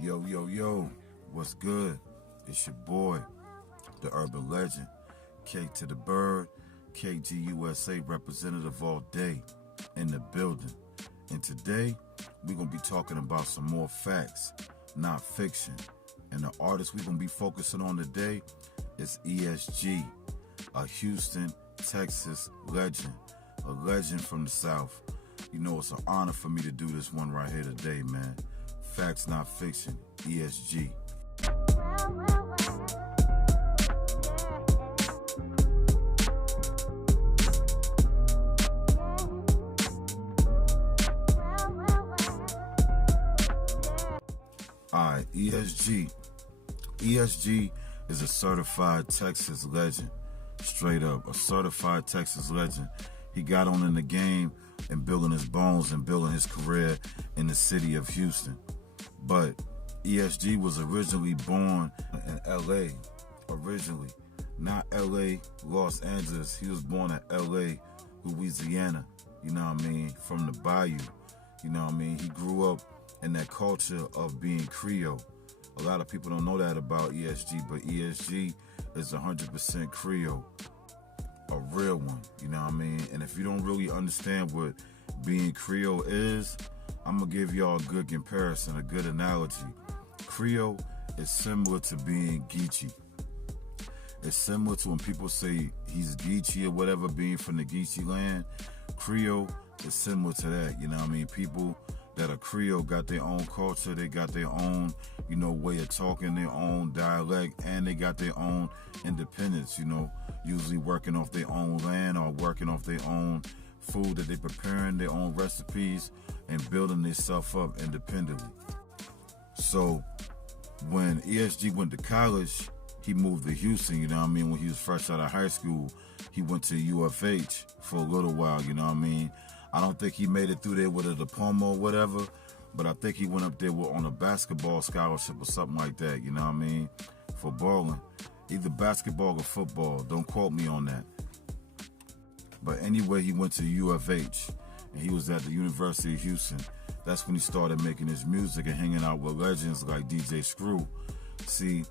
Yo, yo, yo, what's good? It's your boy, the urban legend, K to the Bird, KGUSA representative all day in the building. And today, we're going to be talking about some more facts, not fiction. And the artist we're going to be focusing on today is E.S.G, a Houston, Texas legend, a legend from the South. You know, it's an honor for me to do this one right here today, man. Facts, not fiction. E.S.G. Alright, E.S.G. E.S.G. is a certified Texas legend. Straight up, a certified Texas legend. He got on in the game and building his bones and building his career in the city of Houston. But E.S.G. was originally born in L.A. Originally, not L.A., Los Angeles. He was born in L.A., Louisiana, you know what I mean, from the bayou, you know what I mean. He grew up in that culture of being Creole. A lot of people don't know that about E.S.G., but E.S.G. is 100% Creole, a real one, you know what I mean. And if you don't really understand what being Creole is, I'm going to give y'all a good comparison, a good analogy. Creole is similar to being Geechee. It's similar to when people say he's Geechee or whatever, being from the Geechee land. Creole is similar to that, you know what I mean. People that are Creole got their own culture, they got their own, you know, way of talking, their own dialect, and they got their own independence, you know, usually working off their own land or working off their own food that they preparing, their own recipes, and building themselves up independently. So when E.S.G. went to college, he moved to Houston, you know what I mean. When he was fresh out of high school, he went to U.F.H. for a little while, you know what I mean. I don't think he made it through there with a diploma or whatever, but I think he went up there on a basketball scholarship or something like that, you know what I mean, for balling. Either basketball or football, don't quote me on that. But anyway, he went to U.F.H. and he was at the University of Houston. That's when he started making his music and hanging out with legends like DJ Screw. See,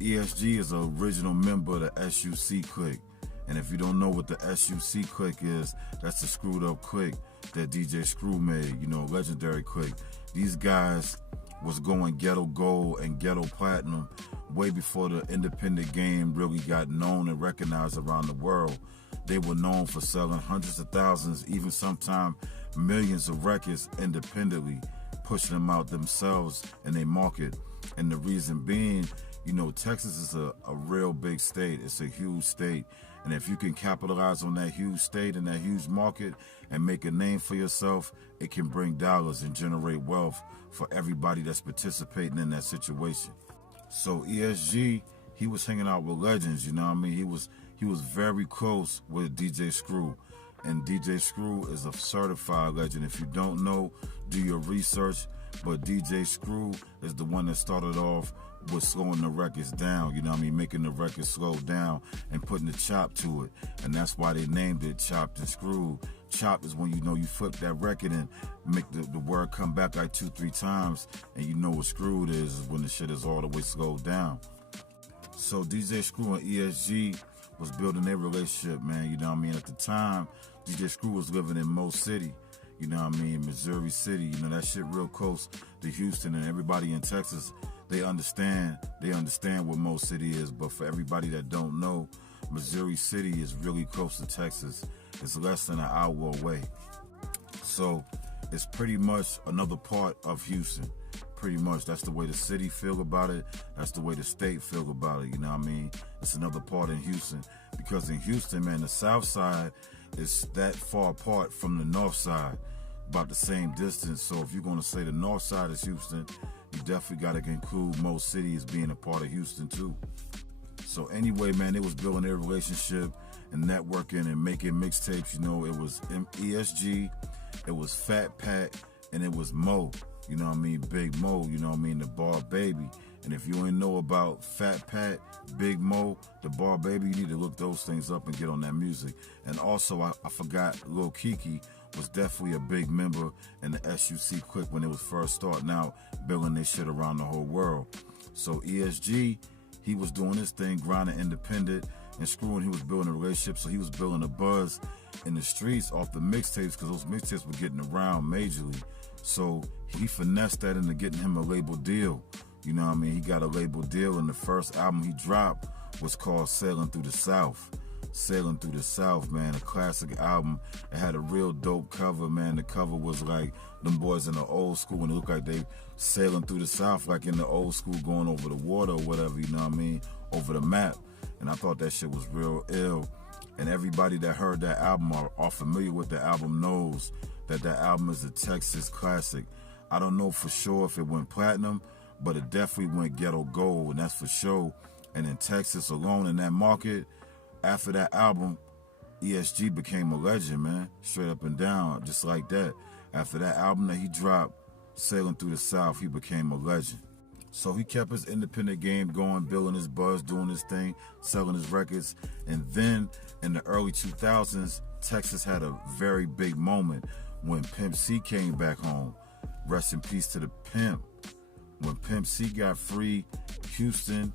E.S.G. is an original member of the S.U.C. clique. And if you don't know what the S.U.C. clique is, that's the screwed up clique that DJ Screw made, you know, legendary clique. These guys was going ghetto gold and ghetto platinum way before the independent game really got known and recognized around the world. They were known for selling hundreds of thousands, even sometimes millions of records independently, pushing them out themselves in their market. And the reason being, you know, Texas is a real big state. It's a huge state. And if you can capitalize on that huge state and that huge market and make a name for yourself, it can bring dollars and generate wealth for everybody that's participating in that situation. So E.S.G., he was hanging out with legends, you know what I mean? He was very close with DJ Screw. And DJ Screw is a certified legend. If you don't know, do your research. But DJ Screw is the one that started off with slowing the records down, you know what I mean, making the records slow down and putting the chop to it. And that's why they named it Chopped and Screwed. Chop is when, you know, you flip that record and make the word come back like 2-3 times, and you know what screwed is when the shit is all the way slowed down. So DJ Screw and E.S.G. was building their relationship, man, you know what I mean. At the time, DJ Screw was living in Mo City, you know what I mean, Missouri City, you know, that shit real close to Houston, and everybody in Texas, they understand what Mo City is. But for everybody that don't know, Missouri City is really close to Texas. It's less than an hour away. So it's pretty much another part of Houston. Pretty much, that's the way the city feel about it. That's the way the state feel about it, you know what I mean? It's another part in Houston. Because in Houston, man, the Southside is that far apart from the North Side, about the same distance. So if you're going to say the North Side is Houston, you definitely got to include most cities being a part of Houston too. So anyway, man, they was building their relationship and networking and making mixtapes. You know, it was E.S.G., it was Fat Pat, and it was Mo. You know what I mean? Big Mo, you know what I mean? The Bar Baby. And if you ain't know about Fat Pat, Big Mo, the Bar Baby, you need to look those things up and get on that music. And also, I forgot Lil Kiki was definitely a big member in the SUC clique when it was first starting out, building this shit around the whole world. So E.S.G, he was doing his thing, grinding independent and screwing. He was building a relationship, so he was building a buzz in the streets off the mixtapes, because those mixtapes were getting around majorly. So he finessed that into getting him a label deal. You know what I mean? He got a label deal, and the first album he dropped was called Sailing Through the South. Sailing Through the South, man, a classic album. It had a real dope cover, man. The cover was like them boys in the old school, and it looked like they sailing through the South, like in the old school, going over the water or whatever, you know what I mean, over the map. And I thought that shit was real ill. And everybody that heard that album or are familiar with the album knows that that album is a Texas classic. I don't know for sure if it went platinum, but it definitely went ghetto gold, and that's for sure. And in Texas alone, in that market, after that album, E.S.G became a legend, man. Straight up and down, just like that. After that album that he dropped, Sailing Through the South, he became a legend. So he kept his independent game going, building his buzz, doing his thing, selling his records. And then in the early 2000s, Texas had a very big moment when Pimp C came back home. Rest in peace to the Pimp. When Pimp C got free, Houston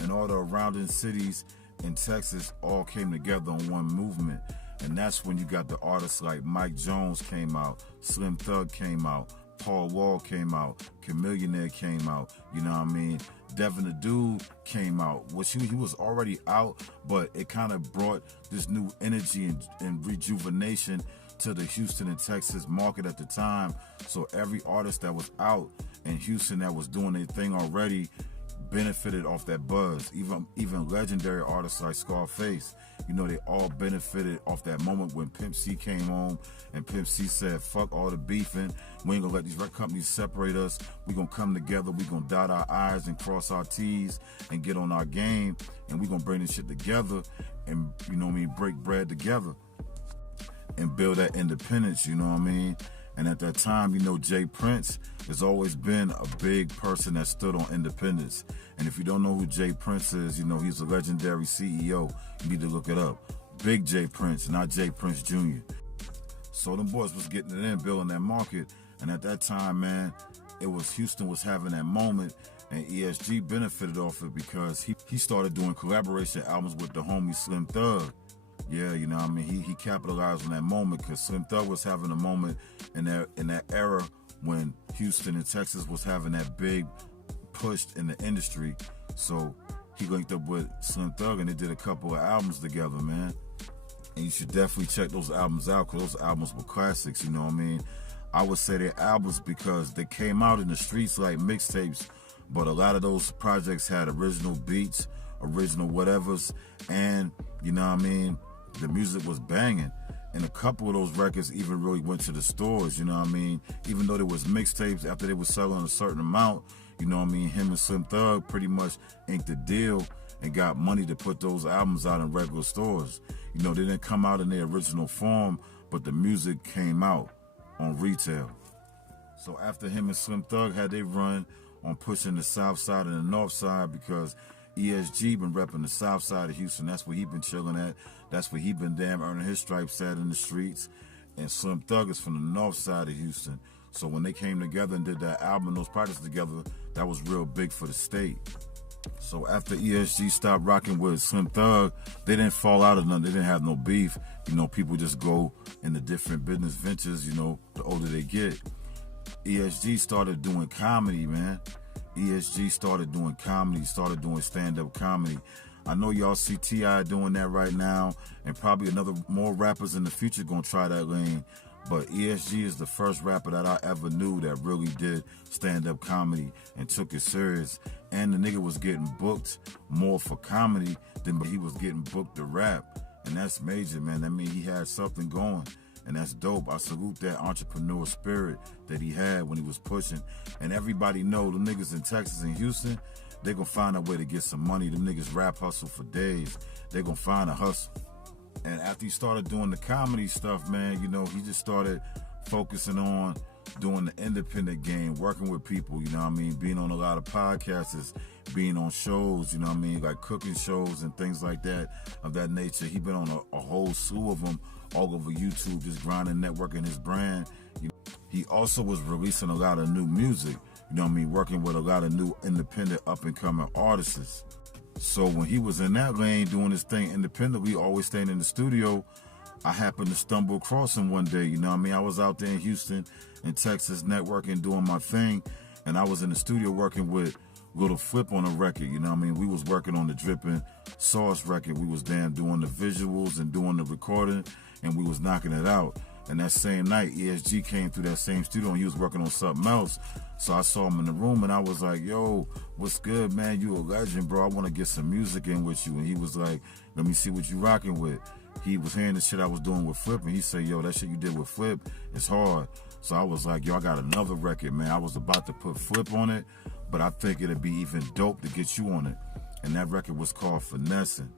and all the surrounding cities in Texas all came together on one movement. And that's when you got the artists like Mike Jones came out, Slim Thug came out, Paul Wall came out, Chamillionaire came out, you know what I mean? Devin the Dude came out, which he was already out, but it kind of brought this new energy and rejuvenation to the Houston and Texas market at the time. So every artist that was out in Houston that was doing their thing already benefited off that buzz. Even legendary artists like Scarface, you know, they all benefited off that moment when Pimp C came home and Pimp C said, fuck all the beefing. We ain't gonna let these record companies separate us. We gonna come together. We gonna dot our I's and cross our T's and get on our game. And we gonna bring this shit together and, you know what I mean, break bread together and build that independence, you know what I mean? And at that time, you know, Jay Prince has always been a big person that stood on independence. And if you don't know who Jay Prince is, you know, he's a legendary CEO. You need to look it up. Big Jay Prince, not Jay Prince Jr. So them boys was getting it in, building that market. And at that time, man, it was Houston was having that moment, and E.S.G benefited off it because he started doing collaboration albums with the homie Slim Thug. Yeah, you know what I mean? He capitalized on that moment because Slim Thug was having a moment in that era when Houston and Texas was having that big push in the industry. So he linked up with Slim Thug and they did a couple of albums together, man. And you should definitely check those albums out because those albums were classics, you know what I mean? I would say they're albums because they came out in the streets like mixtapes, but a lot of those projects had original beats, original whatevers, and, you know what I mean, the music was banging. And a couple of those records even really went to the stores, you know what I mean? Even though there was mixtapes after they were selling a certain amount, you know what I mean? Him and Slim Thug pretty much inked a deal and got money to put those albums out in regular stores. You know, they didn't come out in their original form, but the music came out on retail. So after him and Slim Thug had they run on pushing the Southside and the Northside, because E.S.G been repping the South Side of Houston. That's where he been chilling at. That's where he been damn earning his stripes at in the streets. And Slim Thug is from the North Side of Houston. So when they came together and did that album and those projects together, that was real big for the state. So after E.S.G stopped rocking with Slim Thug, they didn't fall out of nothing. They didn't have no beef. You know, people just go into different business ventures, you know, the older they get. E.S.G started doing comedy, man. E.S.G started doing comedy, started doing stand-up comedy. I know y'all see T.I. doing that right now, and probably more rappers in the future gonna try that lane. But E.S.G is the first rapper that I ever knew that really did stand-up comedy and took it serious. And the nigga was getting booked more for comedy than he was getting booked to rap. And that's major, man. I mean, he had something going. And that's dope. I salute that entrepreneur spirit that he had when he was pushing. And everybody know the niggas in Texas and Houston, they gonna find a way to get some money. Them niggas rap hustle for days. They gonna find a hustle. And after he started doing the comedy stuff, man, you know, he just started focusing on doing the independent game, working with people, you know what I mean, being on a lot of podcasts, being on shows, you know what I mean, like cooking shows and things like that of that nature. He been on a whole slew of them all over YouTube, just grinding, networking his brand. He also was releasing a lot of new music, you know what I mean, working with a lot of new independent up-and-coming artists. So when he was in that lane doing his thing independently, always staying in the studio, I happened to stumble across him one day, you know what I mean? I was out there in Houston, in Texas, networking, doing my thing, and I was in the studio working with Little Flip on a record, you know what I mean? We was working on the Drippin' Sauce record. We was doing the visuals and doing the recording, and we was knocking it out. And that same night, E.S.G came through that same studio, and he was working on something else. So I saw him in the room, and I was like, yo, what's good, man? You a legend, bro. I want to get some music in with you. And he was like, let me see what you rocking with. He was hearing the shit I was doing with Flip, and he said, yo, that shit you did with Flip is hard. So I was like, yo, I got another record, man. I was about to put Flip on it, but I think it'd be even dope to get you on it. And that record was called Finessing.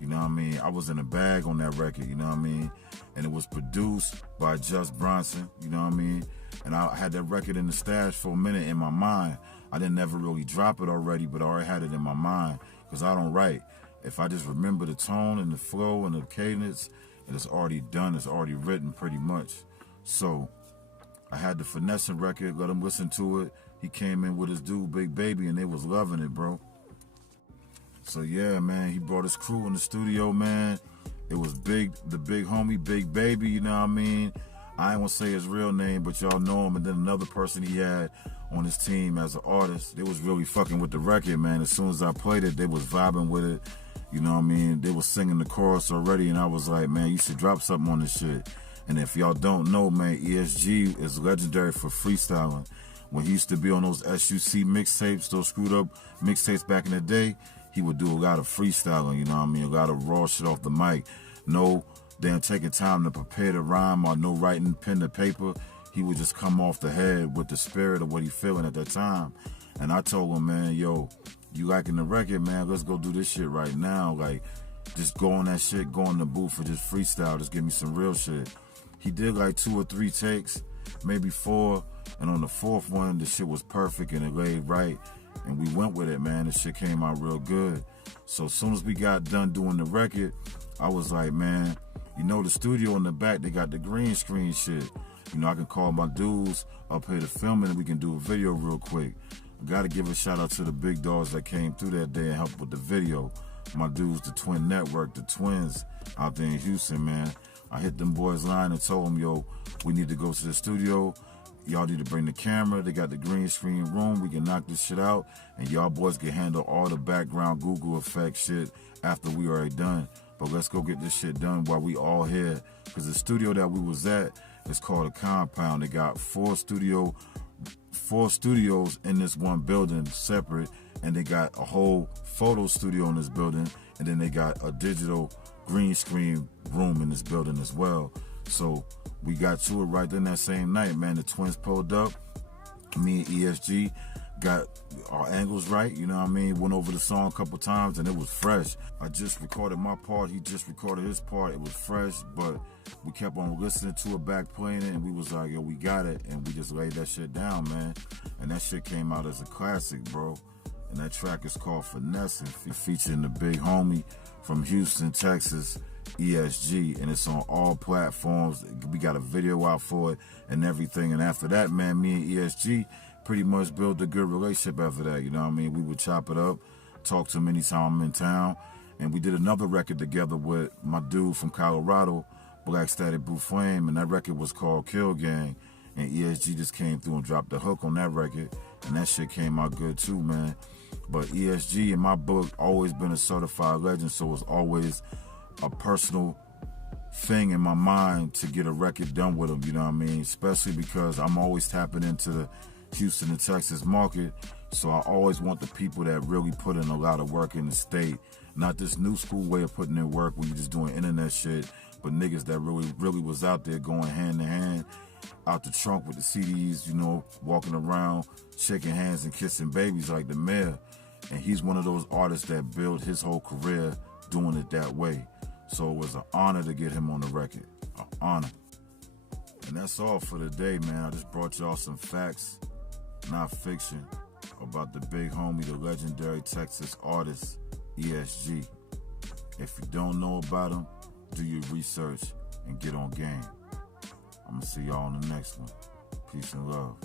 You know what I mean? I was in a bag on that record, you know what I mean? And it was produced by Just Bronson, you know what I mean? And I had that record in the stash for a minute in my mind. I didn't ever really drop it already, but I already had it in my mind because I don't write. If I just remember the tone and the flow and the cadence, it's already done, it's already written pretty much. So I had the Finessing record, let him listen to it. He came in with his dude, Big Baby, and they was loving it, bro. So yeah, man, he brought his crew in the studio, man. It was the big homie, Big Baby, you know what I mean? I ain't gonna say his real name, but y'all know him. And then another person he had on his team as an artist. They was really fucking with the record, man. As soon as I played it, they was vibing with it. You know what I mean? They was singing the chorus already, and I was like, man, you should drop something on this shit. And if y'all don't know, man, E.S.G is legendary for freestyling. When he used to be on those SUC mixtapes, those screwed up mixtapes back in the day, he would do a lot of freestyling, you know what I mean? A lot of raw shit off the mic. No damn taking time to prepare the rhyme or no writing pen to paper. He would just come off the head with the spirit of what he feeling at that time. And I told him, man, yo, you liking the record, man? Let's go do this shit right now. Like, just go on that shit, go in the booth and just freestyle. Just give me some real shit. He did like 2 or 3 takes, maybe 4. And on the 4th one, the shit was perfect and it laid right. And we went with it, man. The shit came out real good. So as soon as we got done doing the record, I was like, man, you know the studio in the back, they got the green screen shit. You know, I can call my dudes up here to film it and we can do a video real quick. I gotta give a shout out to the big dogs that came through that day and helped with the video. My dudes, the Twin Network, the twins out there in Houston, man. I hit them boys line and told them, yo, we need to go to the studio. Y'all need to bring the camera. They got the green screen room. We can knock this shit out. And y'all boys can handle all the background Google effect shit after we already done. But let's go get this shit done while we all here. Because the studio that we was at is called a compound. They got 4 studios in this one building separate. And they got a whole photo studio in this building. And then they got a digital green screen room in this building as well. So we got to it right then that same night, man. The twins pulled up. Me and E.S.G got our angles right, you know what I mean? Went over the song a couple times and it was fresh. I just recorded my part. He just recorded his part. It was fresh, but we kept on listening to it, back playing it, and we was like, yo, we got it. And we just laid that shit down, man. And that shit came out as a classic, bro. And that track is called Finessing, featuring the big homie from Houston, Texas, E.S.G, and it's on all platforms. We got a video out for it and everything. And after that, man, me and E.S.G pretty much built a good relationship after that, you know what I mean? We would chop it up, talk to him anytime I'm in town, and we did another record together with my dude from Colorado, Black Static Blue Flame, and that record was called Kill Gang, and E.S.G just came through and dropped the hook on that record, and that shit came out good too, man. But E.S.G, in my book, always been a certified legend, so it's always a personal thing in my mind to get a record done with him, you know what I mean? Especially because I'm always tapping into the Houston and Texas market, so I always want the people that really put in a lot of work in the state, not this new school way of putting in work where you're just doing internet shit, but niggas that really was out there going hand in hand, out the trunk with the CDs, you know, walking around, shaking hands and kissing babies like the mayor. And he's one of those artists that built his whole career doing it that way. So it was an honor to get him on the record, an honor. And that's all for today, man. I just brought y'all some facts, not fiction, about the big homie, the legendary Texas artist, E.S.G. If you don't know about them, do your research and get on game. I'm going to see y'all on the next one. Peace and love.